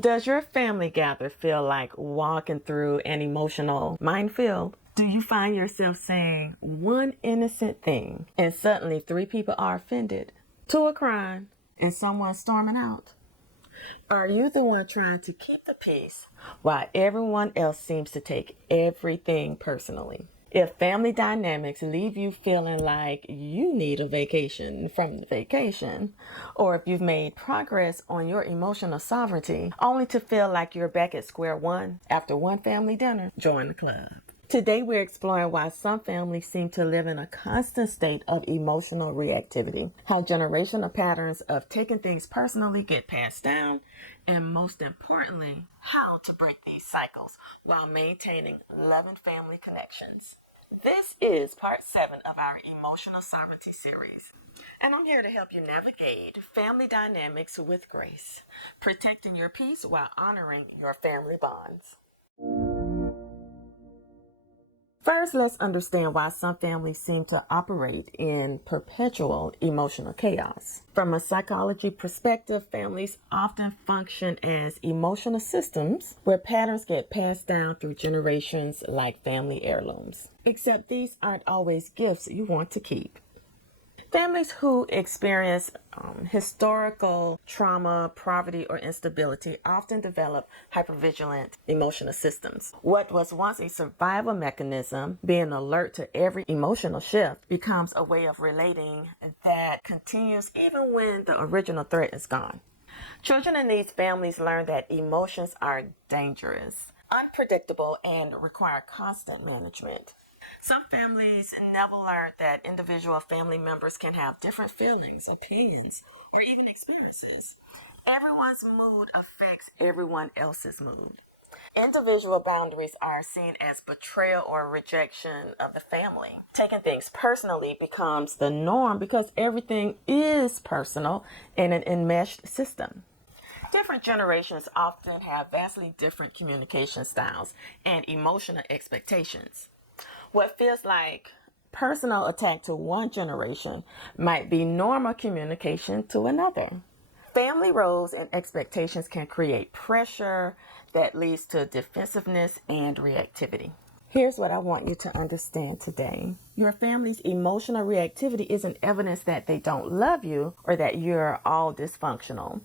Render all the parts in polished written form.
Does your family gather feel like walking through an emotional minefield? Do you find yourself saying one innocent thing and suddenly three people are offended, two are crying, and someone's storming out? Are you the one trying to keep the peace while everyone else seems to take everything personally? If family dynamics leave you feeling like you need a vacation from the vacation, or if you've made progress on your emotional sovereignty only to feel like you're back at square one after one family dinner, join the club. Today we're exploring why some families seem to live in a constant state of emotional reactivity, how generational patterns of taking things personally get passed down, and most importantly, how to break these cycles while maintaining loving family connections. This is part 7 of our Emotional Sovereignty series, and I'm here to help you navigate family dynamics with grace, protecting your peace while honoring your family bonds. First, let's understand why some families seem to operate in perpetual emotional chaos. From a psychology perspective, families often function as emotional systems where patterns get passed down through generations like family heirlooms. Except these aren't always gifts you want to keep. Families who experience historical trauma, poverty, or instability often develop hypervigilant emotional systems. What was once a survival mechanism, being alert to every emotional shift, becomes a way of relating that continues even when the original threat is gone. Children in these families learn that emotions are dangerous, unpredictable, and require constant management. Some families never learned that individual family members can have different feelings, opinions, or even experiences. Everyone's mood affects everyone else's mood. Individual boundaries are seen as betrayal or rejection of the family. Taking things personally becomes the norm because everything is personal in an enmeshed system. Different generations often have vastly different communication styles and emotional expectations. What feels like personal attack to one generation might be normal communication to another. Family roles and expectations can create pressure that leads to defensiveness and reactivity. Here's what I want you to understand today. Your family's emotional reactivity isn't evidence that they don't love you or that you're all dysfunctional.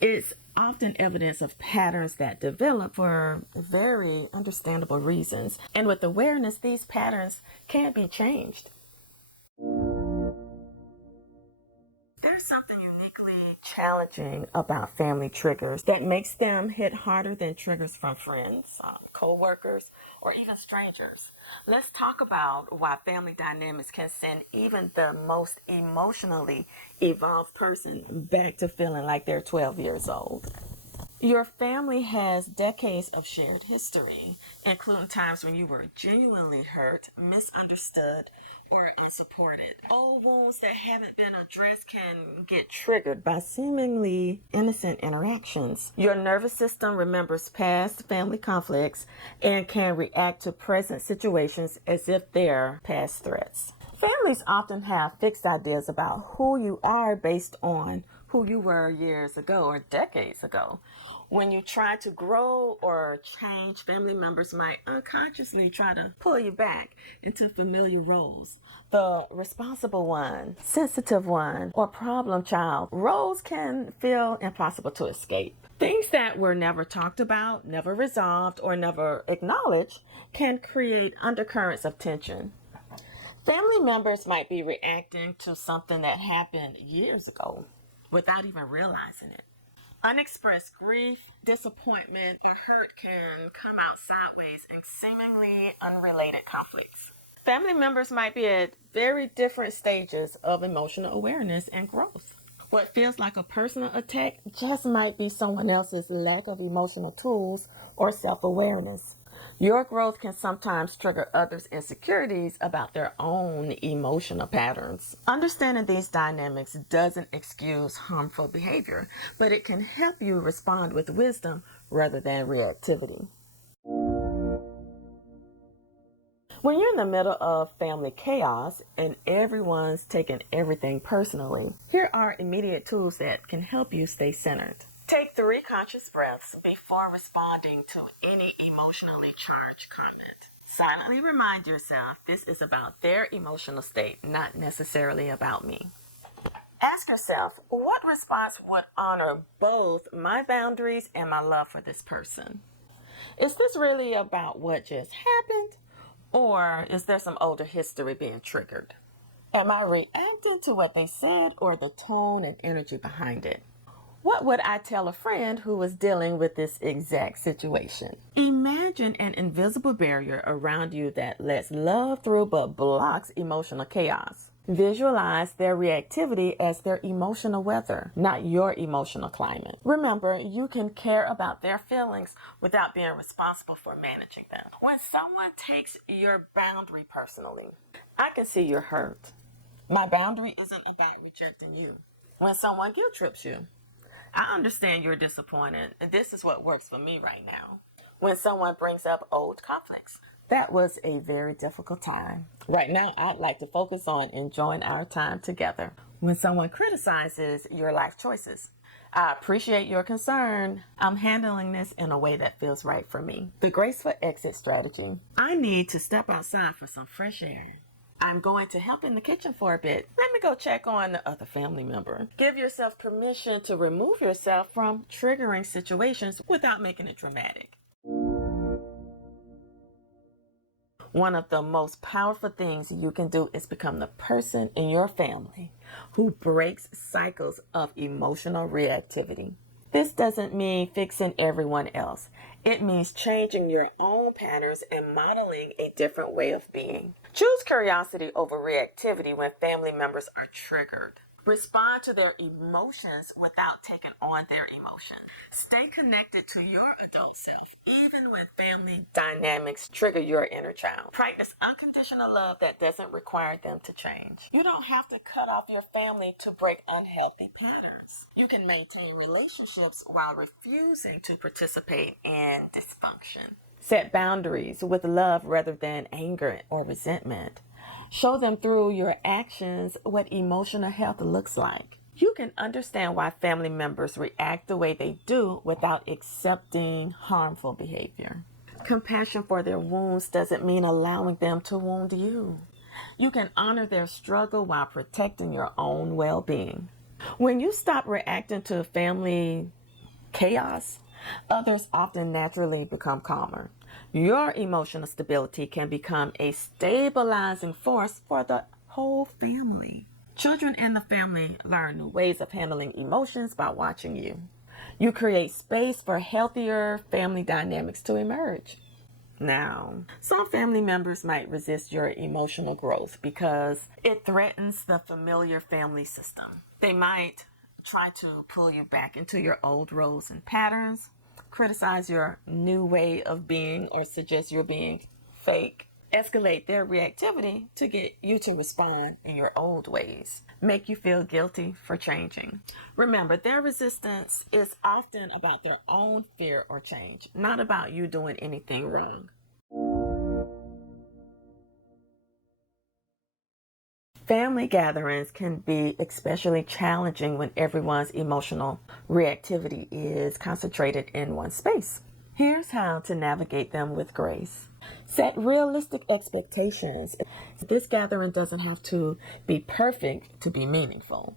It's often evidence of patterns that develop for very understandable reasons. And with awareness, these patterns can be changed. There's something uniquely challenging about family triggers that makes them hit harder than triggers from friends, co-workers, or even strangers. Let's talk about why family dynamics can send even the most emotionally evolved person back to feeling like they're 12 years old. Your family has decades of shared history, including times when you were genuinely hurt, misunderstood, or unsupported. Old wounds that haven't been addressed can get triggered by seemingly innocent interactions. Your nervous system remembers past family conflicts and can react to present situations as if they're past threats. Families often have fixed ideas about who you are based on who you were years ago or decades ago. When you try to grow or change, family members might unconsciously try to pull you back into familiar roles. The responsible one, sensitive one, or problem child roles can feel impossible to escape. Things that were never talked about, never resolved, or never acknowledged can create undercurrents of tension. Family members might be reacting to something that happened years ago without even realizing it. Unexpressed grief, disappointment, or hurt can come out sideways in seemingly unrelated conflicts. Family members might be at very different stages of emotional awareness and growth. What feels like a personal attack just might be someone else's lack of emotional tools or self-awareness. Your growth can sometimes trigger others' insecurities about their own emotional patterns. Understanding these dynamics doesn't excuse harmful behavior, but it can help you respond with wisdom rather than reactivity. When you're in the middle of family chaos and everyone's taking everything personally, here are immediate tools that can help you stay centered. Take 3 conscious breaths before responding to any emotionally charged comment. Silently remind yourself this is about their emotional state, not necessarily about me. Ask yourself, what response would honor both my boundaries and my love for this person? Is this really about what just happened? Or is there some older history being triggered? Am I reacting to what they said or the tone and energy behind it? What would I tell a friend who was dealing with this exact situation? Imagine an invisible barrier around you that lets love through but blocks emotional chaos. Visualize their reactivity as their emotional weather, not your emotional climate. Remember, you can care about their feelings without being responsible for managing them. When someone takes your boundary personally, I can see you're hurt. My boundary isn't about rejecting you. When someone guilt trips you, I understand you're disappointed, and this is what works for me right now. When someone brings up old conflicts, that was a very difficult time. Right now, I'd like to focus on enjoying our time together. When someone criticizes your life choices, I appreciate your concern. I'm handling this in a way that feels right for me. The graceful exit strategy. I need to step outside for some fresh air. I'm going to help in the kitchen for a bit. Let me go check on the other family member. Give yourself permission to remove yourself from triggering situations without making it dramatic. One of the most powerful things you can do is become the person in your family who breaks cycles of emotional reactivity. This doesn't mean fixing everyone else. It means changing your own patterns and modeling a different way of being. Choose curiosity over reactivity when family members are triggered. Respond to their emotions without taking on their emotions. Stay connected to your adult self, even when family dynamics trigger your inner child. Practice unconditional love that doesn't require them to change. You don't have to cut off your family to break unhealthy patterns. You can maintain relationships while refusing to participate in dysfunction. Set boundaries with love rather than anger or resentment. Show them through your actions what emotional health looks like. You can understand why family members react the way they do without accepting harmful behavior. Compassion for their wounds doesn't mean allowing them to wound you. You can honor their struggle while protecting your own well-being. When you stop reacting to family chaos, others often naturally become calmer. Your emotional stability can become a stabilizing force for the whole family. Children in the family learn new ways of handling emotions by watching you. You create space for healthier family dynamics to emerge. Now, some family members might resist your emotional growth because it threatens the familiar family system. They might try to pull you back into your old roles and patterns, criticize your new way of being, or suggest you're being fake. Escalate their reactivity to get you to respond in your old ways. Make you feel guilty for changing. Remember, their resistance is often about their own fear or change, not about you doing anything wrong. Family gatherings can be especially challenging when everyone's emotional reactivity is concentrated in one space. Here's how to navigate them with grace. Set realistic expectations. This gathering doesn't have to be perfect to be meaningful.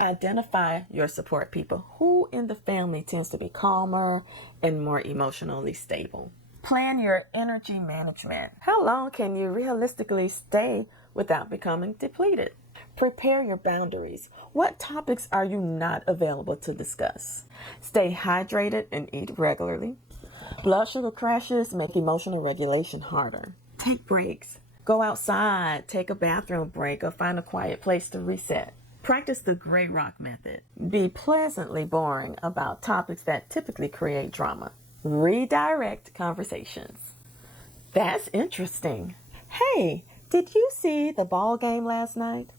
Identify your support people. Who in the family tends to be calmer and more emotionally stable? Plan your energy management. How long can you realistically stay without becoming depleted? Prepare your boundaries. What topics are you not available to discuss? Stay hydrated and eat regularly. Blood sugar crashes make emotional regulation harder. Take breaks. Go outside, take a bathroom break, or find a quiet place to reset. Practice the gray rock method. Be pleasantly boring about topics that typically create drama. Redirect conversations. That's interesting. Hey, did you see the ball game last night?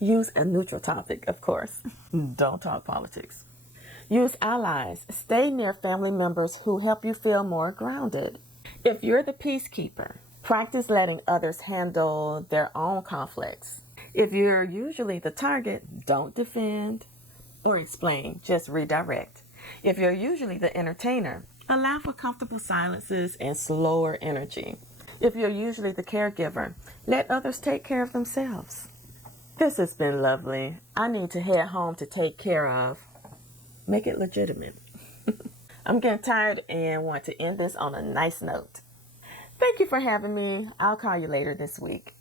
Use a neutral topic, of course. Don't talk politics. Use allies. Stay near family members who help you feel more grounded. If you're the peacekeeper, practice letting others handle their own conflicts. If you're usually the target, don't defend or explain, just redirect. If you're usually the entertainer, allow for comfortable silences and slower energy. If you're usually the caregiver, let others take care of themselves. This has been lovely. I need to head home to take care of. Make it legitimate. I'm getting tired and want to end this on a nice note. Thank you for having me. I'll call you later this week.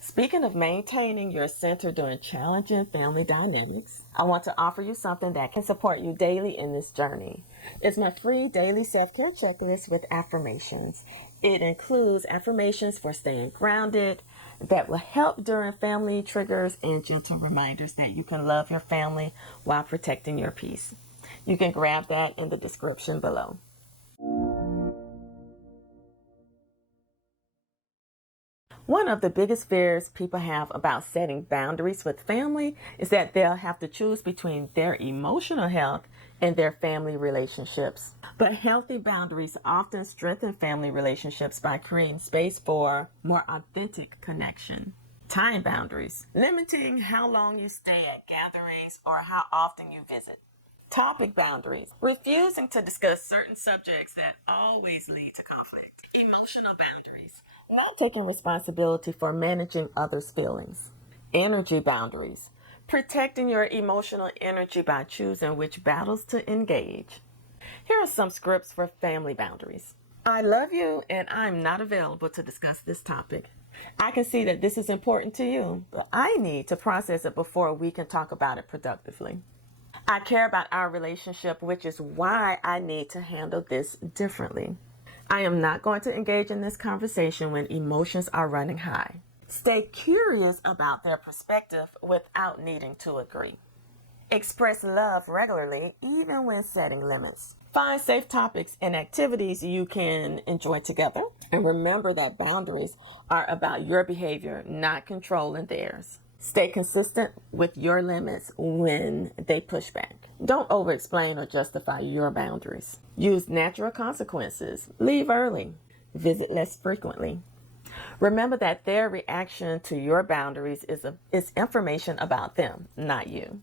Speaking of maintaining your center during challenging family dynamics, I want to offer you something that can support you daily in this journey. It's my free daily self-care checklist with affirmations. It includes affirmations for staying grounded that will help during family triggers and gentle reminders that you can love your family while protecting your peace. You can grab that in the description below. One of the biggest fears people have about setting boundaries with family is that they'll have to choose between their emotional health and their family relationships. But healthy boundaries often strengthen family relationships by creating space for more authentic connection. Time boundaries, limiting how long you stay at gatherings or how often you visit. Topic boundaries, refusing to discuss certain subjects that always lead to conflict. Emotional boundaries, not taking responsibility for managing others' feelings. Energy boundaries, protecting your emotional energy by choosing which battles to engage. Here are some scripts for family boundaries. I love you and I'm not available to discuss this topic. I can see that this is important to you, but I need to process it before we can talk about it productively. I care about our relationship, which is why I need to handle this differently. I am not going to engage in this conversation when emotions are running high. Stay curious about their perspective without needing to agree. Express love regularly, even when setting limits. Find safe topics and activities you can enjoy together. And remember that boundaries are about your behavior, not controlling theirs. Stay consistent with your limits when they push back. Don't over-explain or justify your boundaries. Use natural consequences. Leave early. Visit less frequently. Remember that their reaction to your boundaries is information about them, not you.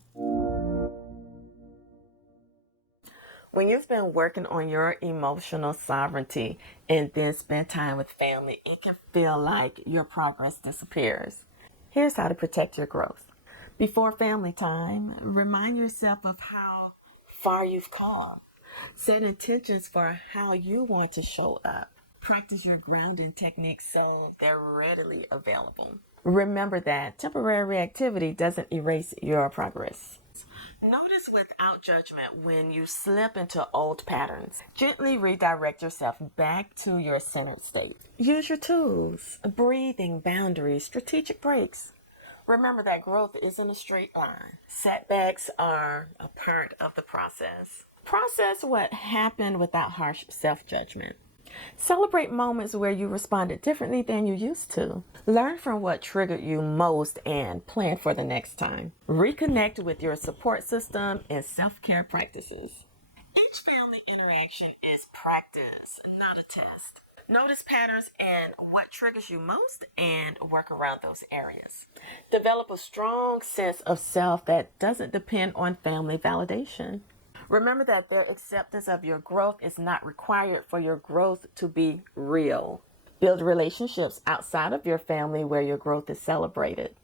When you've been working on your emotional sovereignty and then spend time with family, it can feel like your progress disappears. Here's how to protect your growth. Before family time, remind yourself of how far you've come. Set intentions for how you want to show up. Practice your grounding techniques so they're readily available. Remember that temporary activity doesn't erase your progress. Notice without judgment when you slip into old patterns. Gently redirect yourself back to your centered state. Use your tools, breathing, boundaries, strategic breaks. Remember that growth isn't a straight line. Setbacks are a part of the process. Process what happened without harsh self-judgment. Celebrate moments where you responded differently than you used to. Learn from what triggered you most and plan for the next time. Reconnect with your support system and self-care practices. Each family interaction is practice, not a test. Notice patterns and what triggers you most and work around those areas. Develop a strong sense of self that doesn't depend on family validation. Remember that their acceptance of your growth is not required for your growth to be real. Build relationships outside of your family where your growth is celebrated.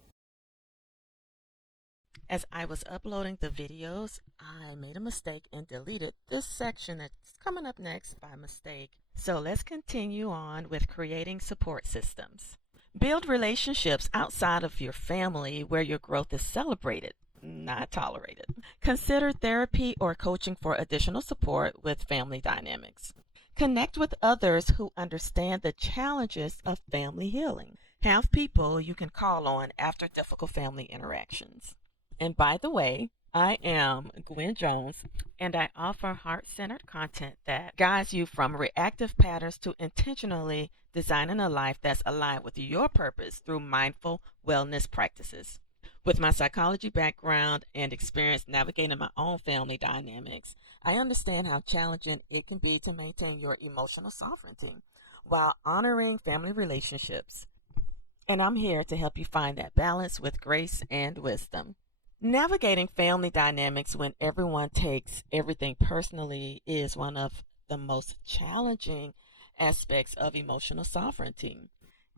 As I was uploading the videos, I made a mistake and deleted this section that's coming up next by mistake. So let's continue on with creating support systems. Build relationships outside of your family where your growth is celebrated, not tolerated. Consider therapy or coaching for additional support with family dynamics. Connect with others who understand the challenges of family healing. Have people you can call on after difficult family interactions. And by the way, I am Gwen Jones, and I offer heart-centered content that guides you from reactive patterns to intentionally designing a life that's aligned with your purpose through mindful wellness practices. With my psychology background and experience navigating my own family dynamics, I understand how challenging it can be to maintain your emotional sovereignty while honoring family relationships. And I'm here to help you find that balance with grace and wisdom. Navigating family dynamics when everyone takes everything personally is one of the most challenging aspects of emotional sovereignty.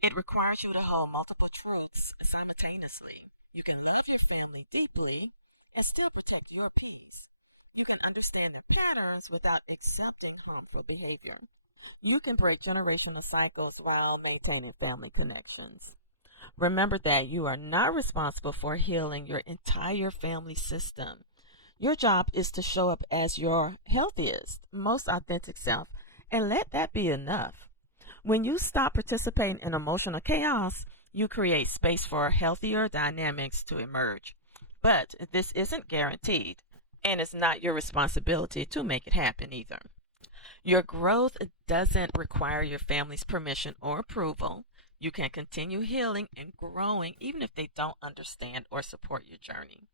It requires you to hold multiple truths simultaneously. You can love your family deeply and still protect your peace. You can understand their patterns without accepting harmful behavior. You can break generational cycles while maintaining family connections. Remember that you are not responsible for healing your entire family system. Your job is to show up as your healthiest, most authentic self, and let that be enough. When you stop participating in emotional chaos, you create space for healthier dynamics to emerge. But this isn't guaranteed, and it's not your responsibility to make it happen either. Your growth doesn't require your family's permission or approval. You can continue healing and growing even if they don't understand or support your journey.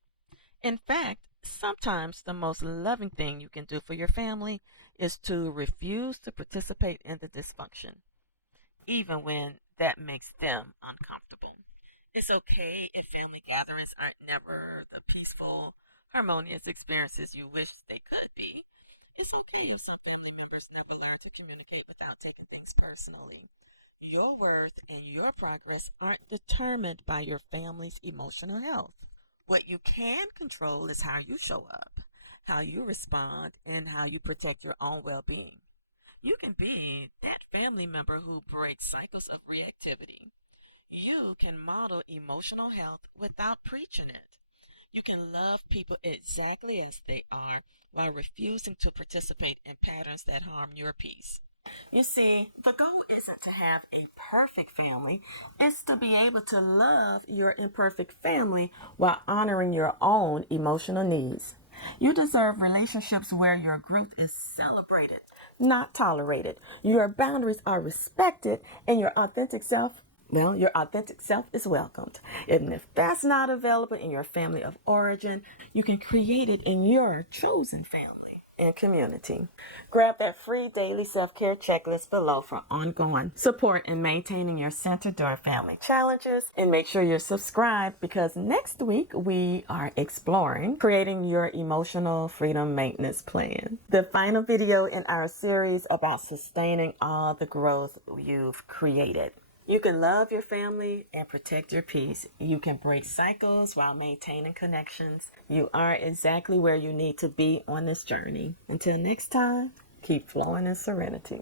In fact, sometimes the most loving thing you can do for your family is to refuse to participate in the dysfunction, even when that makes them uncomfortable. It's okay if family gatherings aren't never the peaceful, harmonious experiences you wish they could be. It's okay if some family members never learn to communicate without taking things personally. Your worth and your progress aren't determined by your family's emotional health. What you can control is how you show up, how you respond, and how you protect your own well being. You can be that family member who breaks cycles of reactivity. You can model emotional health without preaching it. You can love people exactly as they are while refusing to participate in patterns that harm your peace. You see, the goal isn't to have a perfect family, it's to be able to love your imperfect family while honoring your own emotional needs. You deserve relationships where your growth is celebrated, not tolerated. Your boundaries are respected, and your authentic self is welcomed. And if that's not available in your family of origin, you can create it in your chosen family and community. Grab that free daily self-care checklist below for ongoing support in maintaining your center during family challenges. And make sure you're subscribed because next week we are exploring creating your emotional freedom maintenance plan. The final video in our series about sustaining all the growth you've created. You can love your family and protect your peace. You can break cycles while maintaining connections. You are exactly where you need to be on this journey. Until next time, keep flowing in serenity.